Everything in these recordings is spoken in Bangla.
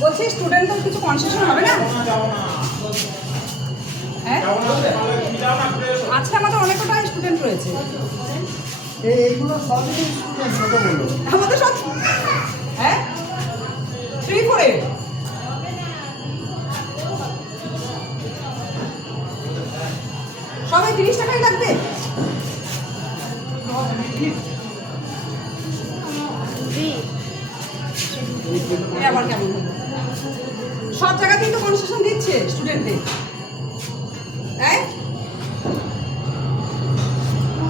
বলছি স্টুডেন্টদের কিছু কনসেশন হবে না? হ্যাঁ? আজকে আমাদের অনেক কটা স্টুডেন্ট রয়েছে এইগুলো সবই স্টুডেন্ট ছোটগুলো আমাদের সব হ্যাঁ? থ্রি ফোরে সবাই তিরিশ টাকাই লাগবে? আবার কেমন? সব জায়গাতেই তো কনসেশন দিচ্ছে স্টুডেন্টদের হ্যাঁ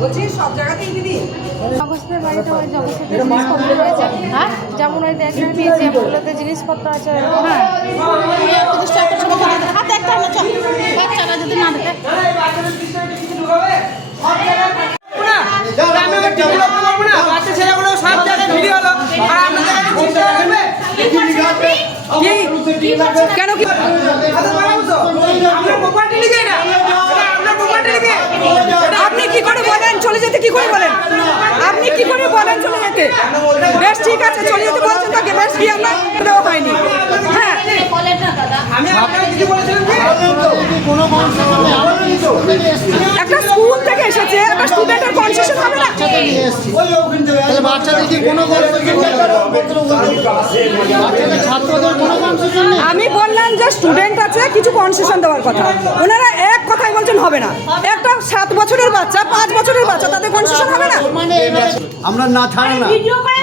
বলছি সব জায়গাতেই দিদি। অবস্থায় বাড়িতে ওই জিনিসপত্র রয়েছে। হ্যাঁ? যেমন ওই দেখেন মিউজিয়ামগুলোতে জিনিসপত্র আছে। হ্যাঁ। হাতে একটা বাচ্চারা যদি না দেখে আমি আবার ডেভেলপ করব না বাচ্চা ছেলেগুলো সব জায়গায় ভিডিও হলো আর আপনাদের কাছে চিন্তা রাখবে কেন কি হাতে বাড়াবো তো আপনার প্রপার্টি লিখে না এটা আপনার প্রপার্টি লিখে আপনি কি করে বলেন চলে যেতে কি করে বলেন আপনি কি করে বলেন চলে যেতে বেশ ঠিক আছে চলে যেতে বলছেন তাকে বেশ কি আমরা দেওয়া হয়নি হ্যাঁ আমি আপনাকে কিছু বলেছিলাম কি কোনো কনসেশন নেই আমরা নিয়ে তো একটা স্কুল থেকে এসেছে। একটা স্টুডেন্টের কনসেশন হবে না? নিয়ে এসেছি। তাহলে বাচ্চাদের কি কোনো কনসেশন নেই? বাচ্চাদের ছাত্রদের কোনো কনসেশন নেই? আমি বললাম যে স্টুডেন্ট আছে কিছু কনসেশন দেওয়ার কথা। ওনারা এক কথাই বলছেন হবে না। একটা বাচ্চা পাঁচ বছরের বাচ্চা তাদের কনসেশন হবে না? মানে আমরা না ছাড়ে না।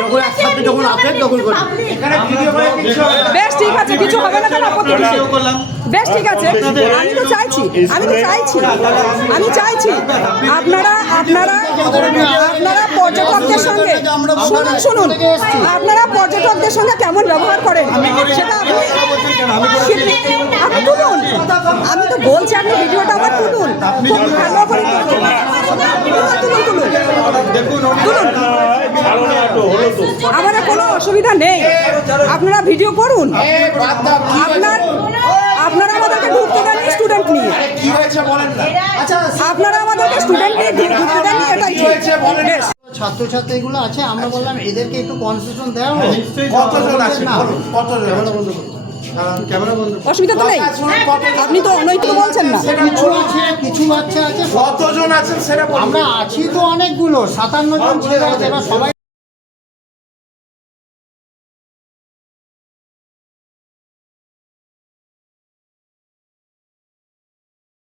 যখন একসাথে যখন তখন করি এখানে ভিডিও করে কিছু বেশ ঠিক আছে কিছু হবে না আপত্তি কিসের? বেশ ঠিক আছে। আমি তো চাইছি আমি তো চাইছি। আমি চাইছি। আপনারা আপনারা আপনারা পর্যটকদের সঙ্গে শুনুন শুনুন। আপনারা পর্যটকদের সঙ্গে কেমন ব্যবহার করেন? সেটা আপনি আপনি তুলুন। আমি তো বলছি আপনি ভিডিওটা আবার তুলুন। খুব ভালো করে তুলুন তুলুন তুলুন তুলুন আমাদের কোনো অসুবিধা নেই। আপনারা ভিডিও করুন। আপনার আপনারা আমাদেরকে ঢুকতে দেননি স্টুডেন্ট নিয়ে। কি হয়েছে বলেন না। আপনারা আমাদেরকে স্টুডেন্ট নিয়ে ঢুকতে দেননি এটাই ঠিক। এগুলো আছে আমরা বললাম এদেরকে একটু কনসেশন দেওয়া হোক। কতজন আছে? না কতজন ক্যামেরা বন্ধ করুন। ক্যামেরা বন্ধ করুন। অসুবিধা তো নেই। আপনি তো অনৈতিক বলছেন না। কিছু আছে কিছু বাচ্চা আছে। কতজন আছেন সেটা আমরা আছি তো অনেকগুলো সাতান্ন জন ছেলে আছে সবাই